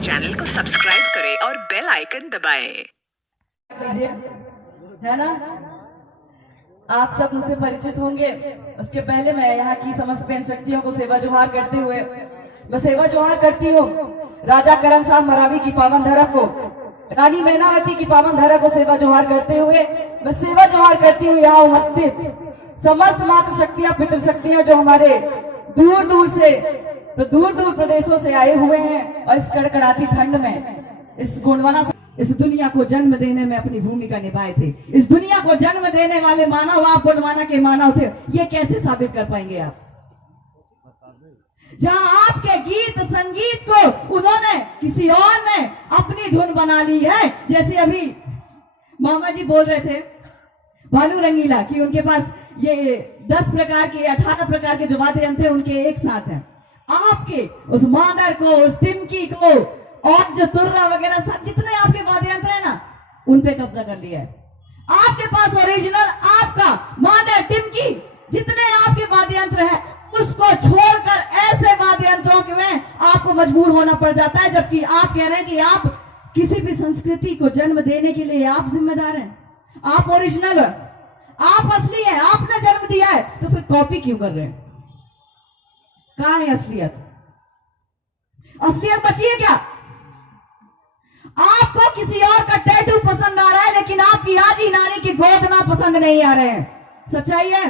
हमारे चैनल को सब्सक्राइब करें और बेल आइकन दबाएं। है ना, आप सब मुझसे परिचित होंगे। उसके पहले मैं यहाँ की समस्त बहन शक्तियों को सेवा जोहार करते हुए मैं सेवा जोहार करती हूँ राजा करण शाह मरावी की पावन धरा को, रानी मैनावती की पावन धरा को सेवा जोहार करते हुए मैं सेवा जोहार करती हूँ यहाँ उपस्थित समस्त मातृ शक्तियां पितृ शक्तियां जो हमारे दूर दूर प्रदेशों से आए हुए हैं और इस कड़कड़ाती ठंड में इस गुणवाना इस दुनिया को जन्म देने में अपनी भूमिका निभाए थे। इस दुनिया को जन्म देने वाले मानव आप गुणवाना के मानव थे, ये कैसे साबित कर पाएंगे आप? जहां आपके गीत संगीत को उन्होंने किसी और ने अपनी धुन बना ली है। जैसे अभी मामा जी बोल रहे थे भानु रंगीला कि उनके पास ये 10 प्रकार के 18 प्रकार के जो वाद्य यंत्र थे उनके एक साथ हैं। आपके उस मादर को, उस टिमकी को और जो तुर्रा वगैरह सब जितने आपके वाद्य यंत्र है ना, उन पे कब्जा कर लिया है। आपके पास ओरिजिनल आपका मादर टिमकी जितने आपके वाद्य यंत्र है उसको छोड़कर ऐसे वाद्य यंत्रों के में आपको मजबूर होना पड़ जाता है, जबकि आप कह रहे हैं कि आप किसी भी संस्कृति को जन्म देने के लिए आप जिम्मेदार हैं, आप ओरिजिनल है, आप असली है, आपने जन्म दिया है, तो फिर कॉपी क्यों कर रहे हैं? कहां है असलियत? असलियत बची है क्या? आपको किसी और का टैटू पसंद आ रहा है लेकिन आपकी आजी नानी की गोदना पसंद नहीं आ रहे हैं। सच्चाई है।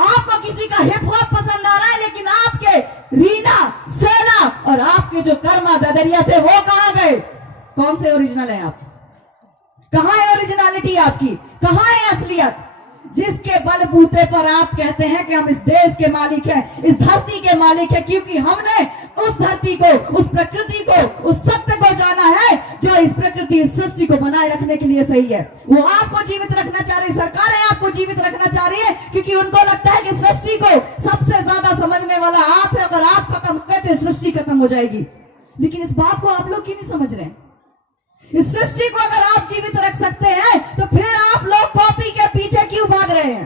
आपको किसी का हिप हॉप पसंद आ रहा है लेकिन आपके रीना सेला और आपके जो कर्मा ददरिया थे वो कहां गए? कौन से ओरिजिनल है आप? कहां है ओरिजिनलिटी आपकी? कहां है असलियत? जिसके बलबूते पर आप कहते हैं कि हम इस देश के मालिक हैं, इस धरती के मालिक हैं, क्योंकि हमने उस धरती को, उस प्रकृति को, उस सत्य को जाना है जो इस प्रकृति, इस सृष्टि को बनाए रखने के लिए सही है। वो आपको जीवित रखना चाह रही, सरकारें आपको जीवित रखना चाह रही है क्योंकि उनको लगता है कि सृष्टि को सबसे ज्यादा समझने वाला आप है। अगर आप खत्म हो गए तो सृष्टि खत्म हो जाएगी। लेकिन इस बात को आप लोग क्यों नहीं समझ रहे? इस सृष्टि को अगर आप जीवित रख सकते हैं तो फिर आप लोग कॉपी के पीछे क्यों भाग रहे हैं?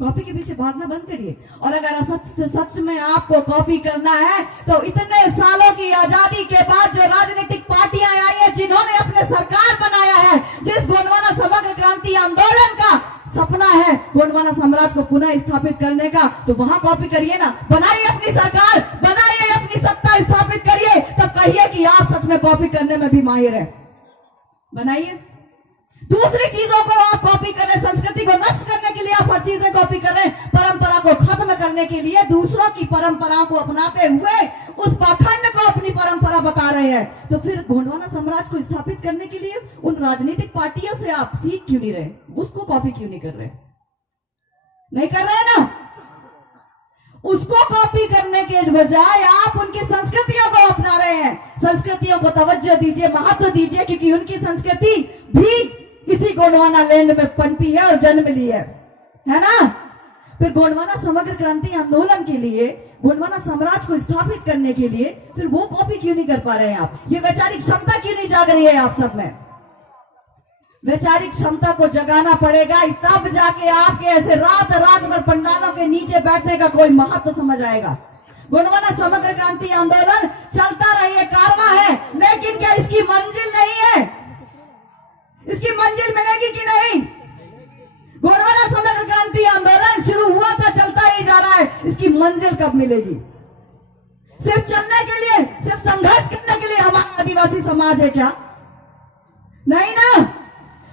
कॉपी के पीछे भागना बंद करिए। और अगर सच में आपको कॉपी करना है तो इतने सालों की आजादी के बाद जो राजनीतिक पार्टियां आई है, जिन्होंने अपने सरकार बनाया है, जिस गोंडवाना समग्र क्रांति आंदोलन का सपना है गोंडवाना साम्राज्य को पुनः स्थापित करने का, तो वहां कॉपी करिए ना, बनाइए अपनी सरकार, बनाइए अपनी सत्ता स्थापित करिए, तब कहिए कि आप सच में कॉपी करने में भी माहिर है। बनाइए। दूसरी चीजों को आप कॉपी कर रहे हैं, संस्कृति को नष्ट करने के लिए आप हर चीजें कॉपी कर रहे हैं, परंपरा को खत्म करने के लिए दूसरों की परंपराओं को अपनाते हुए उस पाखंड को अपनी परंपरा बता रहे हैं। तो फिर गोंडवाना साम्राज्य को स्थापित करने के लिए उन राजनीतिक पार्टियों से आप सीख क्यों नहीं रहे? उसको कॉपी क्यों नहीं कर रहे? नहीं कर रहे ना? उसको कॉपी करने के बजाय आप उनकी संस्कृतियों को अपना रहे हैं। संस्कृतियों को तवज्जो दीजिए, महत्व दीजिए, क्योंकि उनकी संस्कृति भी इसी गोंडवाना लैंड में पनपी है और जन्म ली है ना? फिर गोंडवाना समग्र क्रांति आंदोलन के लिए, गोंडवाना साम्राज्य को स्थापित करने के लिए फिर वो कॉपी क्यों नहीं कर पा रहे हैं आप? ये वैचारिक क्षमता क्यों नहीं जाग रही है आप सब में? वैचारिक क्षमता को जगाना पड़ेगा, तब जाके आपके ऐसे रात भर पंडालों के नीचे बैठने का कोई महत्व समझ आएगा। गोंडवाना समग्र क्रांति आंदोलन चलता रही कारवां है, लेकिन क्या इसकी मंजिल नहीं है? इसकी मंजिल मिलेगी कि नहीं? गोंडवाना समग्र क्रांति आंदोलन शुरू हुआ था, चलता ही जा रहा है, इसकी मंजिल कब मिलेगी? सिर्फ चलने के लिए, सिर्फ संघर्ष करने के लिए हमारा आदिवासी समाज है क्या? नहीं ना।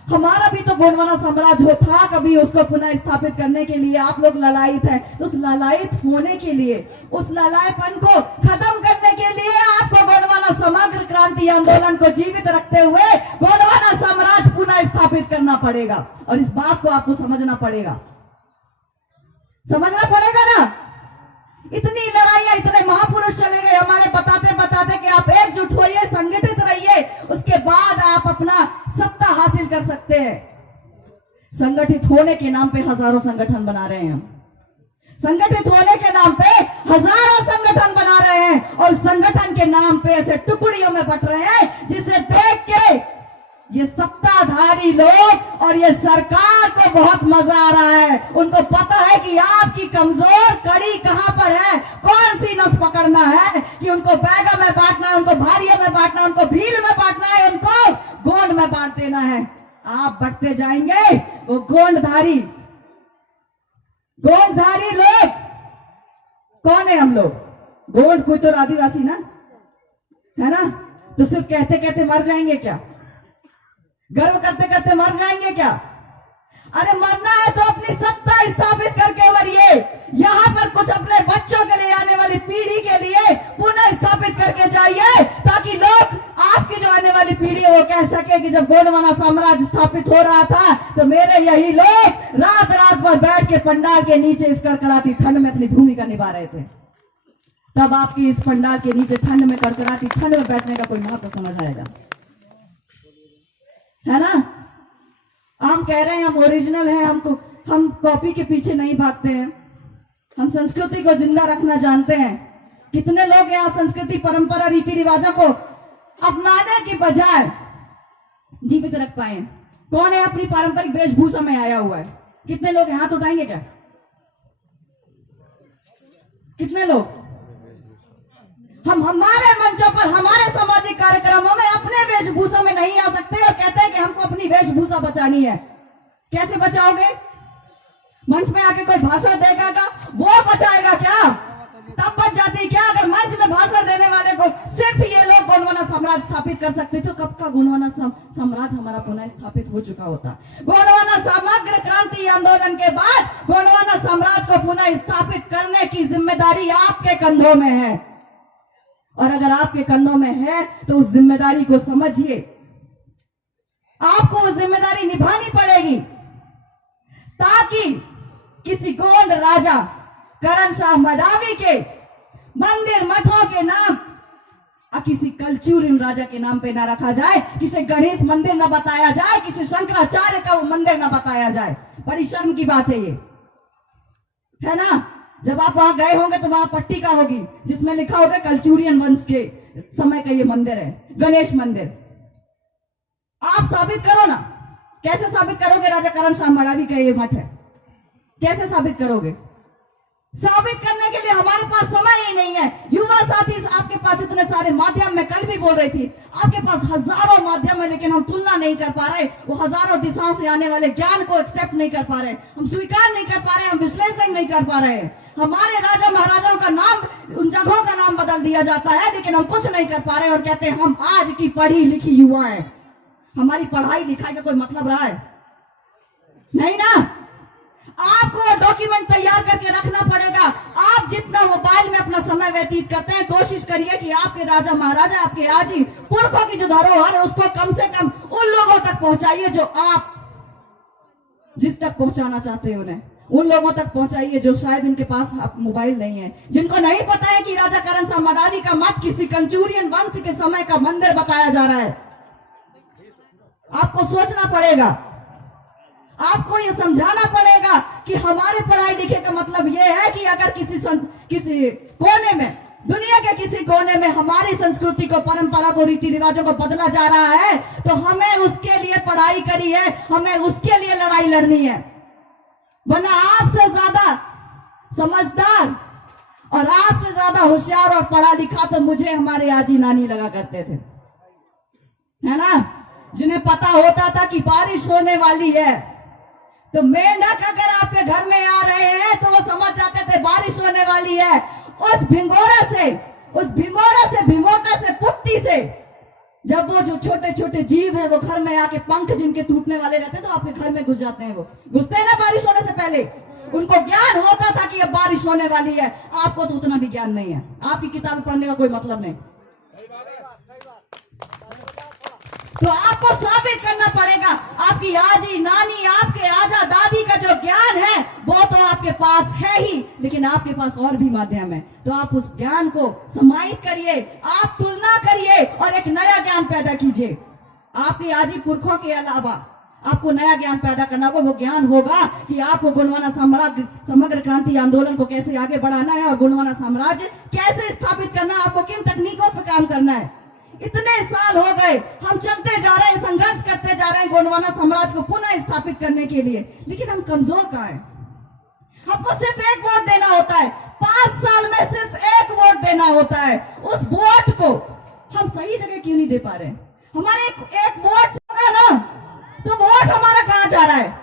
हमारा भी तो गोंडवाना साम्राज्य था कभी, उसको पुनः स्थापित करने के लिए आप लोग ललायित हैं। तो उस ललायित होने के लिए, उस ललायपन को खत्म करने के लिए आपको गोंडवाना समग्र क्रांति आंदोलन को जीवित रखते हुए गोंडवाना साम्राज्य पुनः स्थापित करना पड़ेगा। और इस बात को आपको समझना पड़ेगा, समझना पड़ेगा ना। इतनी लड़ाइयां, इतने महापुरुष चले गए हमारे बताते बताते कि आप एकजुट होइए, संगठित रहिए, उसके बाद आप अपना सत्ता हासिल कर सकते हैं। संगठित होने के नाम पे हजारों संगठन बना रहे हैं हम। संगठित होने के नाम पे हजारों संगठन बना रहे हैं और संगठन के नाम पे ऐसे टुकड़ियों में बट रहे हैं जिसे देख के ये सत्ताधारी लोग और ये सरकार को बहुत मजा आ रहा है। उनको पता है कि आपकी कमजोर कड़ी कहां पर है, कौन सी नस पकड़ना है, कि उनको बैगा में बांटना है, उनको भारियों में बांटना है, उनको भील में बांटना है, उनको गोंड में बांट देना है। आप बढ़ते जाएंगे, वो गोंडधारी लोग कौन है? हम लोग गोंड कोई तो आदिवासी ना है ना, तो सिर्फ कहते कहते मर जाएंगे क्या? गर्व करते करते मर जाएंगे क्या? अरे मरना है तो अपनी सत्ता स्थापित करके मरिए। यहाँ पर कुछ अपने बच्चों के लिए, आने वाली पीढ़ी के लिए पुनः स्थापित करके जाइए, ताकि लोग, आपकी जो आने वाली पीढ़ी है वो कह सके कि जब गोंडवाना साम्राज्य स्थापित हो रहा था तो मेरे यही लोग रात रात भर बैठ के पंडाल के नीचे इस कड़कड़ाती ठंड में अपनी भूमिका निभा रहे थे। तब आपकी इस पंडाल के नीचे ठंड में, कड़कड़ाती ठंड में बैठने का कोई महत्व समझ आएगा, है ना? हम कह रहे हैं हम ओरिजिनल हैं, हम कॉपी के पीछे नहीं भागते हैं, हम संस्कृति को जिंदा रखना जानते हैं। कितने लोग यहाँ संस्कृति, परंपरा, रीति रिवाजों को अपनाने की बजाय जीवित रख पाए? कौन है अपनी पारंपरिक वेशभूषा में आया हुआ है? कितने लोग? हाथ उठाएंगे क्या? कितने लोग? हम हमारे मंचों पर, हमारे सामाजिक कार्यक्रमों में अपने वेशभूषा में नहीं आ सकते और कहते हैं कि हमको अपनी वेशभूषा बचानी है। कैसे बचाओगे? मंच में आके कोई भाषण देगा, वो बचाएगा क्या? तब बच जाती क्या? अगर मंच में भाषण देने वाले को सिर्फ ये लोग गोंडवाना साम्राज्य स्थापित कर सकते तो कब का गोंडवाना साम्राज्य हमारा पुनः स्थापित हो चुका होता। गोंडवाना समग्र क्रांति आंदोलन के बाद गोंडवाना साम्राज्य को पुनः स्थापित करने की जिम्मेदारी आपके कंधों में है, और अगर आपके कंधों में है तो उस जिम्मेदारी को समझिए। आपको वो जिम्मेदारी निभानी पड़ेगी, ताकि किसी गोंड राजा करण शाह मडावी के मंदिर मठों के नाम किसी कलचुरियन राजा के नाम पे ना रखा जाए, किसी गणेश मंदिर ना बताया जाए, किसी शंकराचार्य का वो मंदिर ना बताया जाए। बड़ी शर्म की बात है ये, है ना? जब आप वहां गए होंगे तो वहां पट्टिका होगी जिसमें लिखा होगा कलचुरियन वंश के समय का ये मंदिर है, गणेश मंदिर। आप साबित करो ना। कैसे साबित करोगे राजा करण शाह मडावी का ये मठ है? कैसे साबित करोगे? साबित करने के लिए हमारे पास समय ही नहीं है। युवा साथी, आपके पास इतने सारे माध्यम, मैं कल भी बोल रही थी, आपके पास हजारों माध्यम है, लेकिन हम तुलना नहीं कर पा रहे। वो हजारों दिशाओं से आने वाले ज्ञान को एक्सेप्ट नहीं कर पा रहे, हम स्वीकार नहीं कर पा रहे, हम विश्लेषण नहीं कर पा रहे। हमारे राजा महाराजाओं का नाम, उन जगहों का नाम बदल दिया जाता है, लेकिन हम कुछ नहीं कर पा रहे और कहते हैं हम आज की पढ़ी लिखी युवा है। हमारी पढ़ाई लिखाई का कोई मतलब रहा है? नहीं ना। आपको डॉक्यूमेंट तैयार करके रखना पड़ेगा। आप जितना मोबाइल में अपना समय व्यतीत करते हैं, कोशिश करिए कि आपके राजा महाराजा, आपके आजी पुरखों की जो धरोहर है उसको कम से कम उन लोगों तक पहुंचाइए जो आप जिस तक पहुंचाना चाहते हैं उन्हें उन लोगों तक पहुंचाइए जो शायद इनके पास मोबाइल नहीं है, जिनको नहीं पता है कि राजा करण शाह मडावी का मठ किसी कंचूरियन वंश के समय का मंदिर बताया जा रहा है। आपको सोचना पड़ेगा, आपको ये समझाना पड़ेगा कि हमारे पढ़ाई लिखे का मतलब ये है कि अगर किसी कोने में, दुनिया के किसी कोने में हमारी संस्कृति को, परंपरा को, रीति रिवाजों को बदला जा रहा है तो हमें उसके लिए पढ़ाई करी है, हमें उसके लिए लड़ाई लड़नी है। वरना आपसे ज्यादा समझदार और आपसे ज्यादा होशियार और पढ़ा लिखा तो मुझे हमारे आजी नानी लगा करते थे, है ना, जिन्हें पता होता था कि बारिश होने वाली है तो मेंढक अगर आपके घर में आ रहे हैं तो वो समझ जाते थे बारिश होने वाली है। उस भिंगोरा से, भिमोटा से, पुत्ती से जब वो जो छोटे छोटे जीव है वो घर में आके पंख जिनके टूटने वाले रहते हैं तो आपके घर में घुस जाते हैं। वो घुसते हैं ना बारिश होने से पहले। उनको ज्ञान होता था कि अब बारिश होने वाली है। आपको तो उतना भी ज्ञान नहीं है, आपकी किताब पढ़ने का कोई मतलब नहीं। तो आपको साबित करना पड़ेगा, आपकी आजी नानी, आपके आजा दादी का जो ज्ञान है वो तो आपके पास है ही, लेकिन आपके पास और भी माध्यम है। तो आप उस ज्ञान को समाहित करिए, आप तुलना करिए और एक नया ज्ञान पैदा कीजिए। आपके आजी पुरखों के अलावा आपको नया ज्ञान पैदा करना होगा। वो ज्ञान होगा कि आपको गोंडवाना साम्राज्य, समग्र क्रांति आंदोलन को कैसे आगे बढ़ाना है और गोंडवाना साम्राज्य कैसे स्थापित करना है, आपको किन तकनीकों पर काम करना है। इतने साल हो गए, हम चलते जा रहे हैं, संघर्ष करते जा रहे हैं गोंडवाना साम्राज्य को पुनः स्थापित करने के लिए, लेकिन हम कमजोर कहाँ हैं? हमको सिर्फ एक वोट देना होता है, 5 साल में सिर्फ एक वोट देना होता है। उस वोट को हम सही जगह क्यों नहीं दे पा रहे? हमारे एक वोट होगा ना, तो वोट हमारा कहां जा रहा है?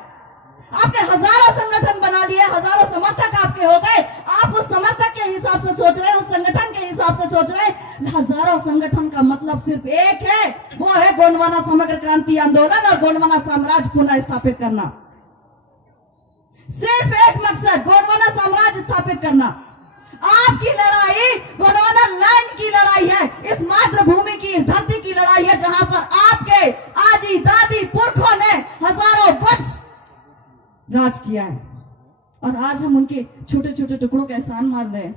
आपने हजारों संगठन बना लिए, हजारों समर्थक आपके हो गए, आप उस समर्थक के हिसाब से सोच रहे हैं, उस संगठन के हिसाब से सोच रहे हैं। हजारों संगठन का मतलब सिर्फ एक है, वो है गोंडवाना समग्र क्रांति आंदोलन और गोंडवाना साम्राज्य पुनः स्थापित करना। सिर्फ एक मकसद, गोंडवाना साम्राज्य स्थापित करना। आपकी लड़ाई गोंडवाना लैंड की लड़ाई है, इस मातृभूमि की, इस धरती की लड़ाई है, जहां पर आपके आजी दादी पुरखों ने हजारों वर्ष राज किया है। और आज हम उनके छोटे छोटे टुकड़ों का एहसान मान रहे हैं,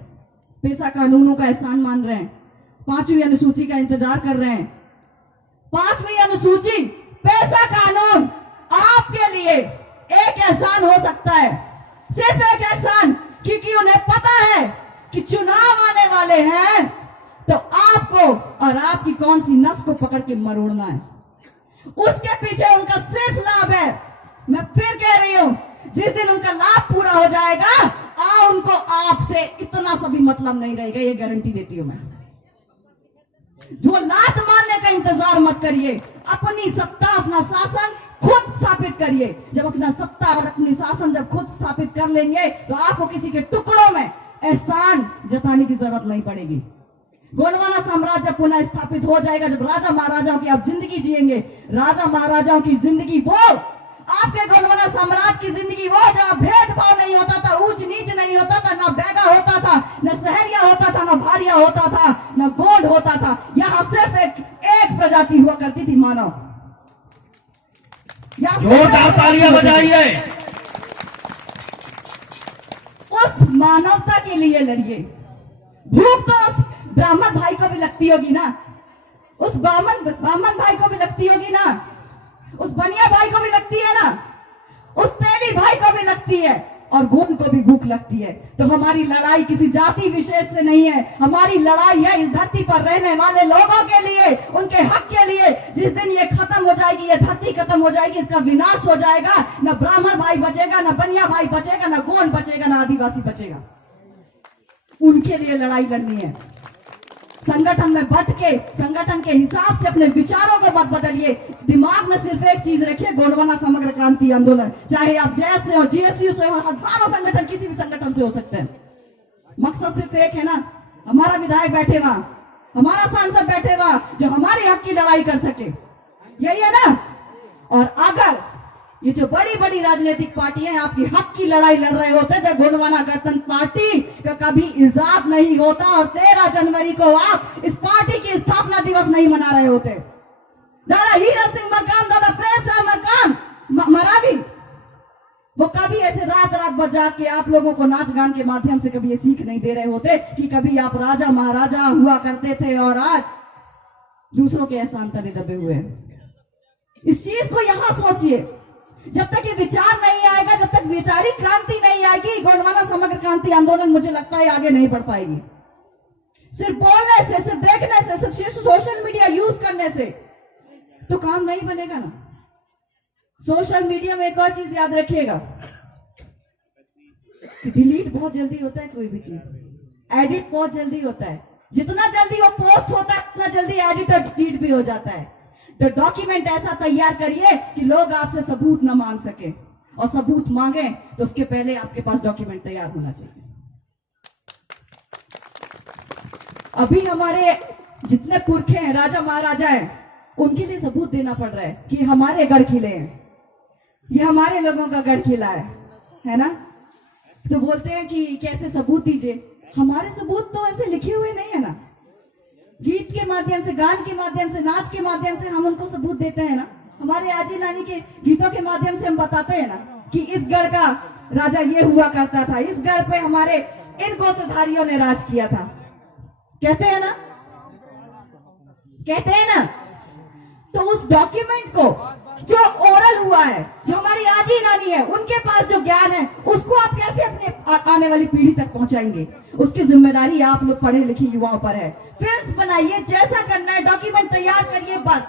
पेशा कानूनों का एहसान मान रहे हैं, 5वीं अनुसूची का इंतजार कर रहे हैं। 5वीं अनुसूची, पेशा कानून आपके लिए एक एहसान हो सकता है, सिर्फ एक एहसान, क्योंकि उन्हें पता है कि चुनाव आने वाले हैं तो आपको और आपकी कौन सी नस को पकड़ के मरोड़ना है। उसके पीछे उनका सिर्फ लाभ है। मैं फिर कह रही हूं, जिस दिन उनका लाभ पूरा हो जाएगा, उनको आपसे इतना सा भी मतलब नहीं रहेगा, ये गारंटी देती हूं मैं। जो लात मारने का इंतजार मत करिए, अपनी सत्ता, अपना शासन खुद स्थापित करिए। जब अपना सत्ता और अपनी शासन जब खुद स्थापित कर लेंगे, तो आपको किसी के टुकड़ों में एहसान जताने की जरूरत नहीं पड़ेगी। गोंडवाना साम्राज्य पुनः स्थापित हो जाएगा जब राजा महाराजाओं की आप जिंदगी जिएंगे। राजा महाराजाओं की जिंदगी वो, आपके गोंडवाना साम्राज्य की जिंदगी वो, जहां भेदभाव नहीं होता था, ऊंच नीच नहीं होता था, ना बैगा होता था, न सहरिया होता था, न भारिया होता था, न गोंड होता था। यहां सिर्फ एक प्रजाति हुआ करती थी, मानव। जोरदार तालियां बजाइए। उस मानवता के लिए लड़िए। भूख तो उस ब्राह्मण भाई को भी लगती होगी ना, उस ब्राह्मण भाई को भी लगती होगी ना, उस बनिया भाई को भी लगती है ना, उस तेली भाई को भी लगती है, और गोंड को भी भूख लगती है। तो हमारी लड़ाई किसी जाति विशेष से नहीं है, हमारी लड़ाई है इस धरती पर रहने वाले लोगों के लिए, उनके हक के लिए। जिस दिन ये खत्म हो जाएगी, ये धरती खत्म हो जाएगी, इसका विनाश हो जाएगा, न ब्राह्मण भाई बचेगा, न बनिया भाई बचेगा, न गोंड बचेगा, न आदिवासी बचेगा। उनके लिए लड़ाई लड़नी है। संगठन में बट के, संगठन के हिसाब से अपने विचारों को मत बदलिए। दिमाग में सिर्फ एक चीज रखिए, गोंडवाना समग्र क्रांति आंदोलन। चाहे आप जैस से हो, जीएसयू से हो, हजारों संगठन किसी भी संगठन से हो सकते हैं, मकसद सिर्फ एक है ना, हमारा विधायक बैठे वहां, हमारा सांसद बैठे वहां, जो हमारे हक की लड़ाई कर सके, यही है ना। और अगर ये जो बड़ी बड़ी राजनीतिक पार्टियां आपकी हक की लड़ाई लड़ रहे होते, तो गोंडवाना गणतंत्र पार्टी का कभी इजाद नहीं होता, और 13 जनवरी को आप इस पार्टी की स्थापना दिवस नहीं मना रहे होते। दादा हीरा सिंह मरकाम, दादा प्रेम साहब मरकाम मरावी, वो कभी ऐसे रात रात बजा के आप लोगों को नाच गान के माध्यम से कभी ये सीख नहीं दे रहे होते कि कभी आप राजा महाराजा हुआ करते थे और आज दूसरों के एहसान तले दबे हुए हैं। इस चीज को यहां सोचिए। जब तक ये विचार नहीं आएगा, जब तक वैचारिक क्रांति नहीं आएगी, गोंडवाना समग्र क्रांति आंदोलन मुझे लगता है आगे नहीं बढ़ पाएगी। सिर्फ बोलने से, सिर्फ देखने से, सिर्फ सोशल मीडिया यूज करने से तो काम नहीं बनेगा ना। सोशल मीडिया में एक और चीज याद रखिएगा कि डिलीट बहुत जल्दी होता है, कोई भी चीज एडिट बहुत जल्दी होता है। जितना जल्दी वो पोस्ट होता है, उतना जल्दी एडिट और डिलीट भी हो जाता है। तो डॉक्यूमेंट ऐसा तैयार करिए कि लोग आपसे सबूत न मांग सके, और सबूत मांगे तो उसके पहले आपके पास डॉक्यूमेंट तैयार होना चाहिए। अभी हमारे जितने पुरखे हैं, राजा महाराजा हैं, उनके लिए सबूत देना पड़ रहा है कि हमारे गढ़ किले हैं, ये हमारे लोगों का गढ़ किला है ना। तो बोलते हैं कि कैसे सबूत दीजिए। हमारे सबूत तो ऐसे लिखे हुए नहीं है ना, गीत के माध्यम से, गान के माध्यम से, नाच के माध्यम से हम उनको सबूत देते हैं ना। हमारे आजी नानी के गीतों के माध्यम से हम बताते हैं ना कि इस गढ़ का राजा ये हुआ करता था, इस गढ़ पे हमारे इन गोत्रधारियों ने राज किया था। कहते हैं ना, कहते हैं ना। तो उस डॉक्यूमेंट को जो ओरल हुआ है, जो हमारी आजी नानी है, उनके पास जो ज्ञान है, उसको आप कैसे अपने आने वाली पीढ़ी तक पहुंचाएंगे। उसकी जिम्मेदारी आप लोग पढ़े लिखे युवाओं पर है। फिल्म बनाइए, जैसा करना है डॉक्यूमेंट तैयार करिए बस।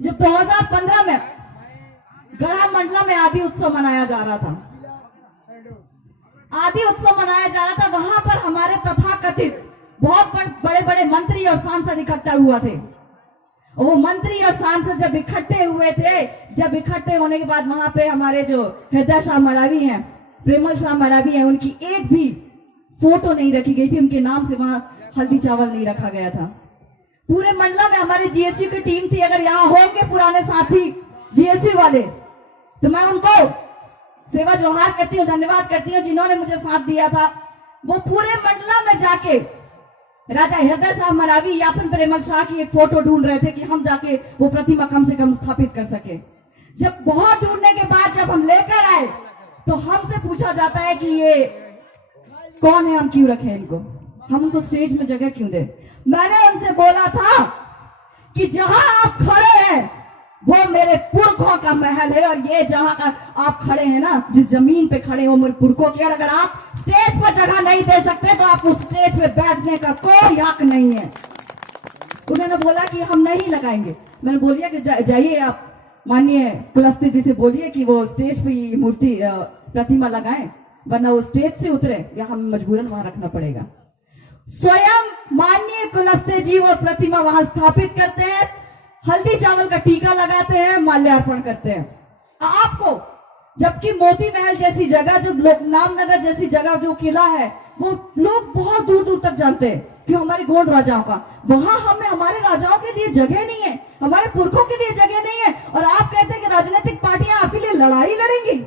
जब 2015 में गढ़ा मंडला में आदि उत्सव मनाया जा रहा था, वहां पर हमारे तथाकथित बहुत बड़े बड़े मंत्री और सांसद इकट्ठा हुआ थे। वो मंत्री और सांसद जब इकट्ठे हुए थे, जब इकट्ठे होने के बाद वहां पे हमारे जो हृदय शाह मरावी हैं, प्रेमल शाह मरावी हैं, उनकी एक भी फोटो नहीं रखी गई थी। उनके नाम से वहां हल्दी चावल नहीं रखा गया था। पूरे मंडला में हमारे जीएसयू की टीम थी। अगर यहाँ होंगे पुराने साथी जीएसयू वाले, तो मैं उनको सेवा जोहार करती हूँ, धन्यवाद करती हूँ जिन्होंने मुझे साथ दिया था। वो पूरे मंडला में जाके राजा हृदय शाह मरावी या फिर प्रेमल शाह की एक फोटो ढूंढ रहे थे कि हम जाके वो प्रतिमा कम से कम स्थापित कर सके। जब बहुत ढूंढने के बाद जब हम लेकर आए, तो हमसे पूछा जाता है कि ये कौन है, हम क्यों रखें इनको, हम उनको स्टेज में जगह क्यों दें। मैंने उनसे बोला था कि जहां आप खड़े हैं वो मेरे पुरखों का महल है, और ये जहां का आप खड़े हैं ना, जिस जमीन पे खड़े हो मेरे पुरखों के, और अगर आप स्टेज पर जगह नहीं दे सकते तो आप उस स्टेज पे बैठने का कोई हक नहीं है। उन्होंने बोला कि हम नहीं लगाएंगे। मैंने बोलिए कि जाइए आप माननीय कुलस्ते जी से बोलिए कि वो स्टेज पे ये मूर्ति प्रतिमा लगाएं, वरना वो स्टेज से उतरे या हम मजबूरन वहां रखना पड़ेगा। स्वयं माननीय कुलस्ते जी वो प्रतिमा वहां स्थापित करते हैं, हल्दी चावल का टीका लगाते हैं, माल्यार्पण करते हैं। आपको जबकि मोती महल जैसी जगह, जो नामनगर जैसी जगह, जो किला है, वो लोग बहुत दूर दूर तक जानते हैं कि हमारे गोंड राजाओं का, वहां हमें हमारे राजाओं के लिए जगह नहीं है, हमारे पुरखों के लिए जगह नहीं है। और आप कहते हैं कि राजनीतिक पार्टियां आपके लिए लड़ाई लड़ेंगी।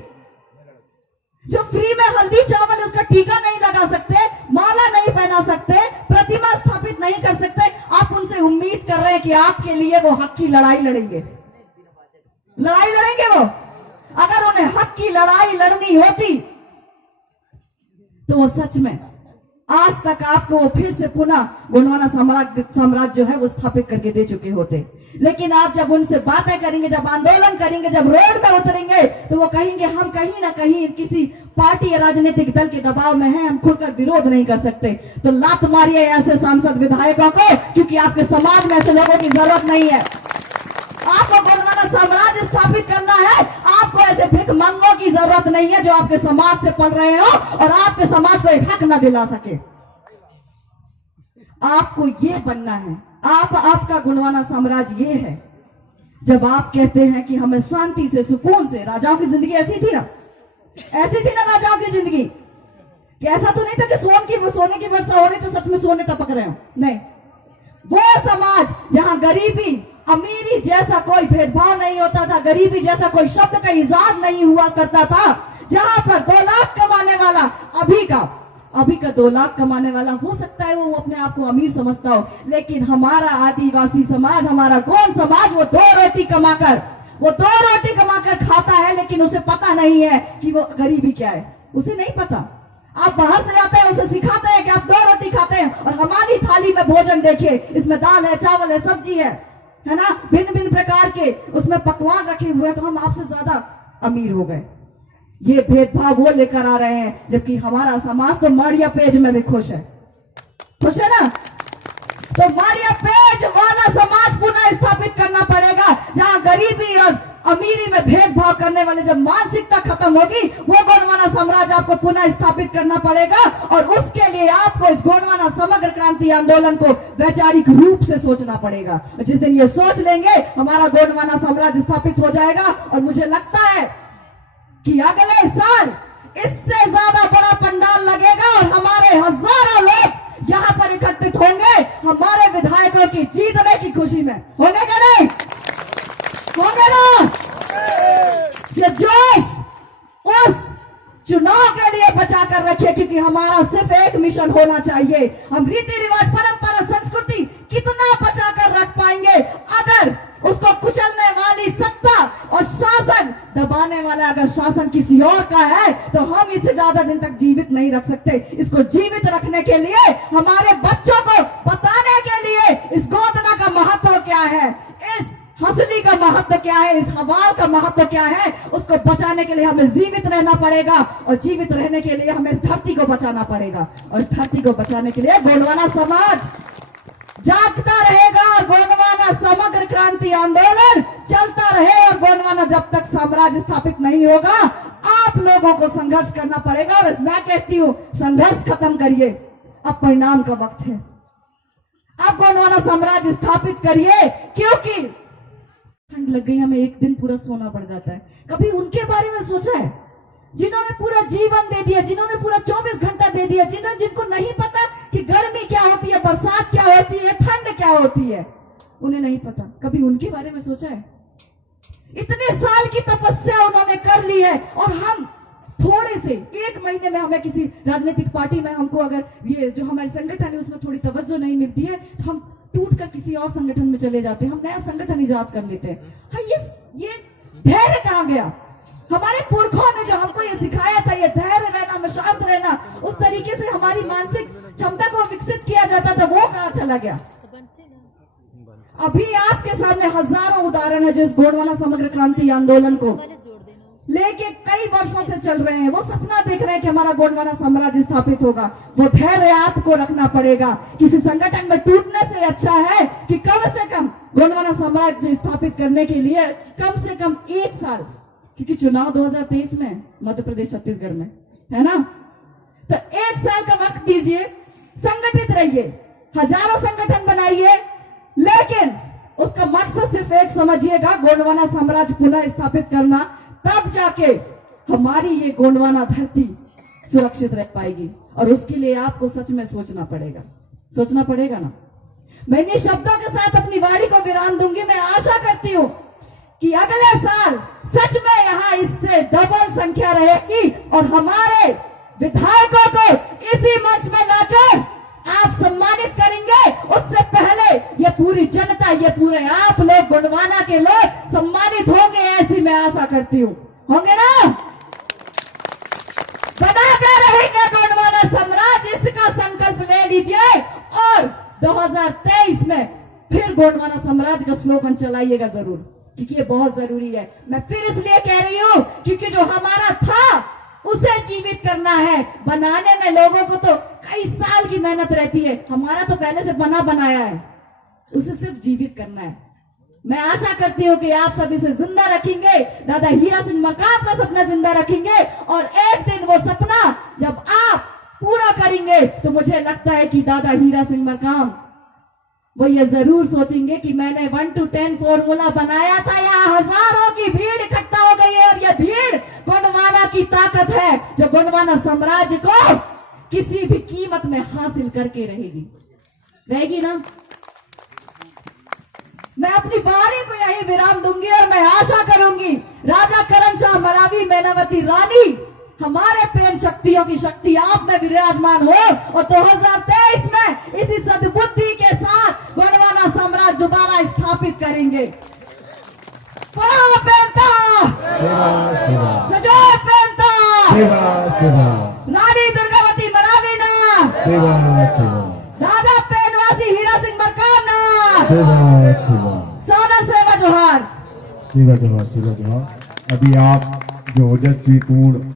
जो फ्री में हल्दी चावल उसका टीका नहीं लगा सकते, माला नहीं पहना सकते, प्रतिमा स्थापित नहीं कर सकते, आप उनसे उम्मीद कर रहे हैं कि आपके लिए वो हक की लड़ाई लड़ेंगे। लड़ाई लड़ेंगे वो? अगर उन्हें हक की लड़ाई लड़नी होती तो वो सच में आज तक आपको वो फिर से पुनः गोंडवाना साम्राज्य जो है वो स्थापित करके दे चुके होते। लेकिन आप जब उनसे बातें करेंगे, जब आंदोलन करेंगे, जब रोड पे उतरेंगे, तो वो कहेंगे हम कहीं ना कहीं किसी पार्टी या राजनीतिक दल के दबाव में हैं, हम खुलकर विरोध नहीं कर सकते। तो लात मारिए ऐसे सांसद विधायकों को, क्योंकि आपके समाज में ऐसे लोगों की जरूरत नहीं है। आपको गोंडवाना साम्राज्य स्थापित करना है, आपको ऐसे भिखमंगों की जरूरत नहीं है जो आपके समाज से पल रहे हो और आपके समाज को एक हक न दिला सके। आपको ये बनना है। आपका गोंडवाना साम्राज्य ये है। जब आप कहते हैं कि हमें शांति से, सुकून से, राजाओं की जिंदगी ऐसी थी ना, राजाओं की जिंदगी, कि ऐसा तो नहीं था कि सोने की वर्षा हो रही तो सच में सोने टपक रहे हो, नहीं। वो समाज जहां गरीबी अमीरी जैसा कोई भेदभाव नहीं होता था, गरीबी जैसा कोई शब्द का इजाद नहीं हुआ करता था, जहां पर 2 लाख कमाने वाला अभी का 2 लाख कमाने वाला हो सकता है वो अपने आप को अमीर समझता हो, लेकिन हमारा आदिवासी समाज, हमारा गोंड समाज, वो 2 रोटी कमाकर खाता है, लेकिन उसे पता नहीं है कि वो गरीबी क्या है, उसे नहीं पता। आप बाहर से आते हैं, उसे सिखाते हैं कि आप 2 रोटी खाते हैं, और हमारी थाली में भोजन देखिए, इसमें दाल है, चावल है, सब्जी है ना, भिन्न भिन्न प्रकार के उसमें पकवान रखे हुए हैं, तो हम आपसे ज्यादा अमीर हो गए। ये भेदभाव वो लेकर आ रहे हैं, जबकि हमारा समाज तो मारिया पेज में भी खुश है ना। तो मारिया पेज वाला समाज पुनः स्थापित करना पड़ेगा, जहां गरीबी और अमीरी में भेदभाव करने वाले जब मानसिकता खत्म होगी, वो गोंडवाना साम्राज्य आपको पुनः स्थापित करना पड़ेगा। और उसके लिए आपको इस गोंडवाना समग्र क्रांति आंदोलन को वैचारिक रूप से सोचना पड़ेगा। जिस दिन ये सोच लेंगे, हमारा गोंडवाना साम्राज्य स्थापित हो जाएगा। और मुझे लगता है कि अगले साल इससे ज्यादा बड़ा पंडाल लगेगा और हमारे हजारों लोग यहाँ पर इकट्ठित होंगे, हमारे विधायकों की जीतने की खुशी में। होंगे क्या नहीं? होंगे ना? ये जोश उस चुनाव के लिए बचा कर रखिए, क्योंकि हमारा सिर्फ एक मिशन होना चाहिए। हम रीति रिवाज, परंपरा, संस्कृति कितना बचा कर रख पाएंगे, अगर उसको कुचलने वाली सत्ता और शासन, दबाने वाला अगर शासन किसी और का है, तो हम इसे ज्यादा दिन तक जीवित नहीं रख सकते। इसको जीवित रखने के लिए, हमारे बच्चों को बताने के लिए इस गोदना का महत्व क्या है, इस हंसली का महत्व क्या है, इस हवाल का महत्व क्या है, उसको बचाने के लिए हमें जीवित रहना पड़ेगा और जीवित रहने के लिए हमें इस धरती को बचाना पड़ेगा। और धरती को बचाने के लिए गोंडवाना समाज जागता रहेगा और गोंडवाना समग्र क्रांति आंदोलन चलता रहे। और गोंडवाना जब तक साम्राज्य स्थापित नहीं होगा, आप लोगों को संघर्ष करना पड़ेगा। और मैं कहती हूं, संघर्ष खत्म करिए, अब परिणाम का वक्त है। अब गोंडवाना साम्राज्य स्थापित करिए, क्योंकि ठंड लग गई, हमें एक दिन पूरा सोना पड़ जाता है। कभी उनके बारे में सोचा है जिन्होंने पूरा जीवन दे दिया, जिन्होंने पूरा 24 घंटा दे दिया, जिनको नहीं पता कि गर्मी क्या होती है, बरसात क्या होती है, ठंड क्या होती है, उन्हें नहीं पता। कभी उनके बारे में सोचा है? इतने साल की तपस्या उन्होंने कर ली है और हम थोड़े से 1 महीने में हमें किसी राजनीतिक पार्टी में हमको अगर ये जो हमारे संगठन है उसमें थोड़ी तवज्जो नहीं मिलती है तो हम टूट कर किसी और संगठन में चले जाते हैं, हम नया संगठन इजाद कर लेते हैं। हाँ, ये धैर्य कहाँ गया? हमारे पुरखों ने जो हमको ये सिखाया था, ये धैर्य रहना, में शांत रहना, उस तरीके से हमारी मानसिक क्षमता को विकसित किया जाता था, वो कहाँ चला गया? अभी आपके सामने हजारों उदाहरण है जो इस गोंडवाना समग्र क्रांति आंदोलन को लेके कई वर्षों से चल रहे हैं। वो सपना देख रहे हैं कि हमारा गोंडवाना साम्राज्य स्थापित होगा। वो धैर्य आपको रखना पड़ेगा। किसी संगठन में टूटने से अच्छा है कि कम से कम गोंडवाना साम्राज्य स्थापित करने के लिए कम से कम 1 साल, क्योंकि चुनाव 2023 में मध्य प्रदेश छत्तीसगढ़ में है ना, तो 1 साल का वक्त दीजिए, संगठित रहिए, हजारों संगठन बनाइए, लेकिन उसका मकसद सिर्फ एक समझिएगा, गोंडवाना साम्राज्य पुनः स्थापित करना। तब जाके हमारी ये गोंडवाना धरती सुरक्षित रह पाएगी। और उसके लिए आपको सच में सोचना पड़ेगा ना। मैं इन्हीं शब्दों के साथ अपनी वाणी को विराम दूंगी। मैं आशा करती हूं कि अगले साल सच में यहाँ इससे डबल संख्या रहेगी और हमारे विधायकों को इसी मंच में लाकर आप सम्मानित करेंगे। उससे पहले ये पूरी जनता, ये पूरे आप लोग, गोंडवाना के लोग सम्मानित होंगे, ऐसी मैं आशा करती हूँ। होंगे ना? बनाकर रहेंगे गोंडवाना साम्राज्य, इसका संकल्प ले लीजिए और 2023 में फिर गोंडवाना साम्राज्य का स्लोगन चलाइएगा जरूर, क्योंकि ये बहुत जरूरी है। मैं फिर इसलिए कह रही हूँ क्योंकि जो हमारा था उसे जीवित करना है। बनाने में लोगों को तो कई साल की मेहनत रहती है, हमारा तो पहले से बनाया है, उसे सिर्फ जीवित करना है। मैं आशा करती हूँ कि आप सभी से जिंदा रखेंगे, दादा हीरा सिंह मरकाम का सपना जिंदा रखेंगे और एक दिन वो सपना जब आप पूरा करेंगे तो मुझे लगता है कि दादा हीरा सिंह मरकाम वो ये जरूर सोचेंगे कि मैंने 1 to 10 फॉर्मूला बनाया था, या हजारों की भीड़ इकट्ठा हो गई है और ये भीड़ गोंडवाना की ताकत है जो गोंडवाना साम्राज्य को किसी भी कीमत में हासिल करके रहेगी ना। मैं अपनी वाणी को यही विराम दूंगी और मैं आशा करूंगी राजा करमशाह मरावी मैनावती रानी हमारे पेन शक्तियों की शक्ति आप में विराजमान हो और 2023 में इसी सद्बुद्धि के साथ गोंडवाना साम्राज्य दोबारा स्थापित करेंगे। सजोय पेंता रानी दुर्गावती मरावी ना, दादा पेनवासी हीरा सिंह मरकाम ना, सादा सेवा जोहार। अभी आप जो ओजस्वी पूर्ण